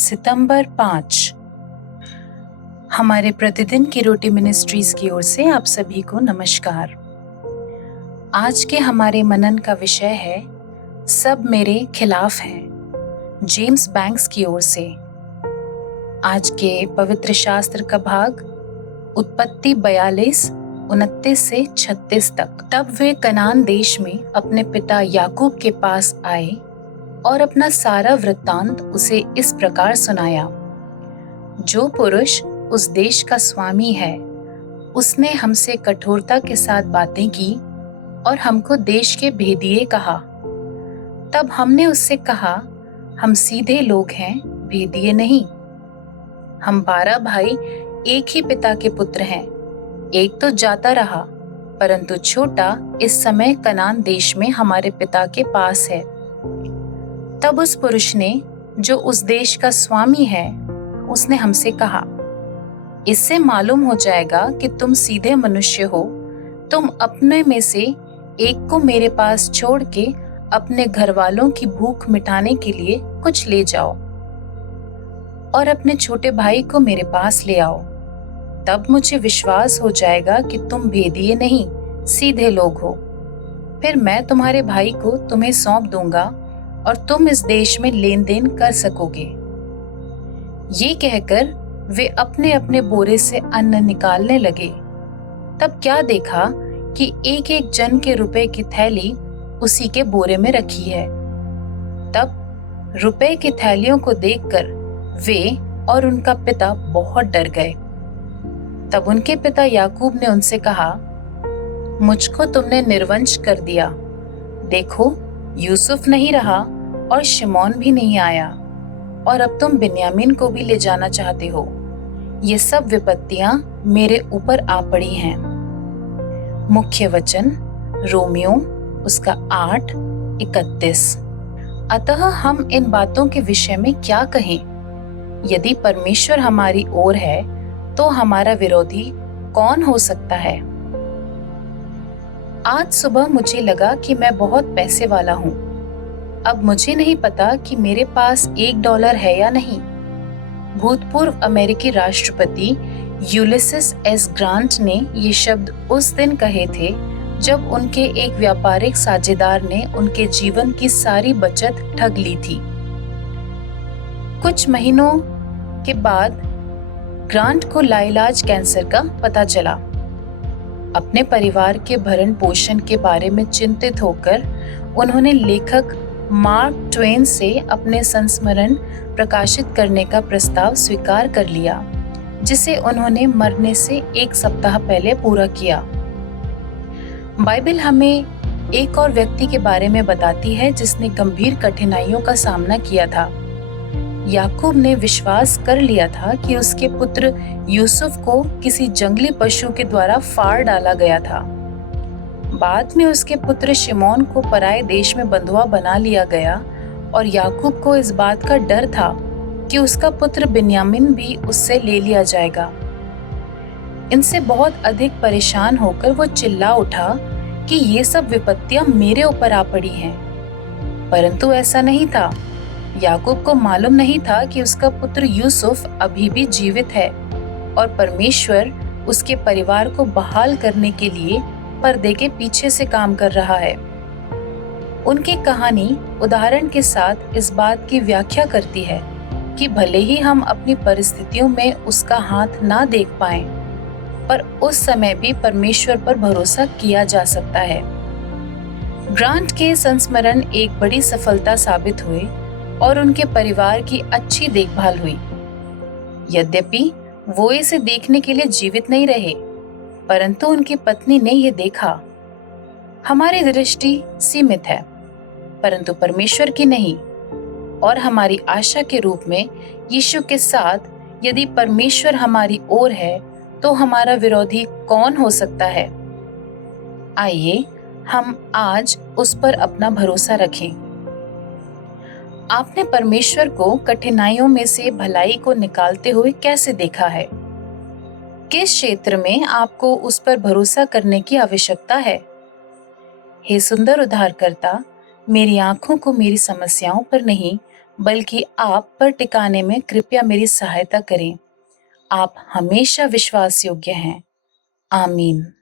सितंबर 5। हमारे प्रतिदिन की रोटी मिनिस्ट्रीज की ओर से आप सभी को नमस्कार। आज के हमारे मनन का विषय है सब मेरे खिलाफ हैं, जेम्स बैंक्स की ओर से। आज के पवित्र शास्त्र का भाग उत्पत्ति 42:29 से 36 तक। तब वे कनान देश में अपने पिता याकूब के पास आए और अपना सारा वृत्तांत उसे इस प्रकार सुनाया। जो पुरुष उस देश का स्वामी है, उसने हमसे कठोरता के साथ बातें की और हमको देश के भेदिए कहा। तब हमने उससे कहा, हम सीधे लोग हैं, भेदिए नहीं। हम 12 भाई एक ही पिता के पुत्र हैं। एक तो जाता रहा, परंतु छोटा इस समय कनान देश में हमारे पिता के पास है। तब उस पुरुष ने, जो उस देश का स्वामी है, उसने हमसे कहा, इससे मालूम हो जाएगा कि तुम सीधे मनुष्य हो। तुम अपने में से एक को मेरे पास छोड़ के अपने घर वालों की भूख मिटाने के लिए कुछ ले जाओ और अपने छोटे भाई को मेरे पास ले आओ। तब मुझे विश्वास हो जाएगा कि तुम भेदिए नहीं, सीधे लोग हो। फिर मैं तुम्हारे भाई को तुम्हें सौंप दूंगा और तुम इस देश में लेन देन कर सकोगे। ये कहकर वे अपने अपने बोरे से अन्न निकालने लगे। तब क्या देखा कि एक एक जन के रुपए की थैली उसी के बोरे में रखी है। तब रुपए की थैलियों को देखकर वे और उनका पिता बहुत डर गए। तब उनके पिता याकूब ने उनसे कहा, मुझको तुमने निर्वंश कर दिया। देखो, यूसुफ नहीं रहा और शिमोन भी नहीं आया, और अब तुम बिन्यामीन को भी ले जाना चाहते हो। ये सब विपत्तियां मेरे ऊपर आ पड़ी हैं। मुख्य वचन रोमियो उसका 8:31। अतः हम इन बातों के विषय में क्या कहें? यदि परमेश्वर हमारी ओर है तो हमारा विरोधी कौन हो सकता है? आज सुबह मुझे लगा कि मैं बहुत पैसे वाला हूँ। अब मुझे नहीं पता कि मेरे पास $1 है या नहीं। भूतपूर्व अमेरिकी राष्ट्रपति यूलिसिस एस ग्रांट ने ये शब्द उस दिन कहे थे जब उनके एक व्यापारिक साझेदार ने उनके जीवन की सारी बचत ठग ली थी। कुछ महीनों के बाद ग्रांट को लाइलाज कैंसर का पता चला। अपने परिवार के भरण पोषण के बारे में चिंतित होकर उन्होंने लेखक मार्क ट्वेन से अपने संस्मरण प्रकाशित करने का प्रस्ताव स्वीकार कर लिया, जिसे उन्होंने मरने से 1 सप्ताह पहले पूरा किया। बाइबल हमें एक और व्यक्ति के बारे में बताती है जिसने गंभीर कठिनाइयों का सामना किया था। याकूब ने विश्वास कर लिया था कि उसके पुत्र यूसुफ को किसी जंगली पशु के द्वारा फाड़ डाला गया था। बाद में उसके पुत्र शिमोन को पराये देश में बंधुआ बना लिया गया और याकूब को इस बात का डर था कि उसका पुत्र बिन्यामीन भी उससे ले लिया जाएगा। इनसे बहुत अधिक परेशान होकर वो चिल्ला उठा कि ये सब विपत्तियां मेरे ऊपर आ पड़ी हैं। परंतु ऐसा नहीं था। याकूब को मालूम नहीं था कि उसका पुत्र यूसुफ अभी भी जीवित है और परमेश्वर उसके परिवार को बहाल करने के लिए पर्दे के पीछे से काम कर रहा है। उनकी कहानी उदाहरण के साथ इस बात की व्याख्या करती है कि भले ही हम अपनी परिस्थितियों में उसका हाथ ना देख पाएं, पर उस समय भी परमेश्वर पर भरोसा किया जा सकता है। ग्रांट के संस्मरण एक बड़ी सफलता साबित हुए और उनके परिवार की अच्छी देखभाल हुई। यद्यपि वो इसे देखने के लिए जीवित नहीं रहे, परंतु उनकी पत्नी ने यह देखा। हमारी दृष्टि सीमित है, परंतु परमेश्वर की नहीं, और हमारी आशा के रूप में यीशु के साथ यदि परमेश्वर हमारी ओर है तो हमारा विरोधी कौन हो सकता है? आइए हम आज उस पर अपना भरोसा रखें। आपने परमेश्वर को कठिनाइयों में से भलाई को निकालते हुए कैसे देखा है? किस क्षेत्र में आपको उस पर भरोसा करने की आवश्यकता है? हे सुंदर उद्धारकर्ता, मेरी आंखों को मेरी समस्याओं पर नहीं बल्कि आप पर टिकाने में कृपया मेरी सहायता करें। आप हमेशा विश्वास योग्य हैं। आमीन।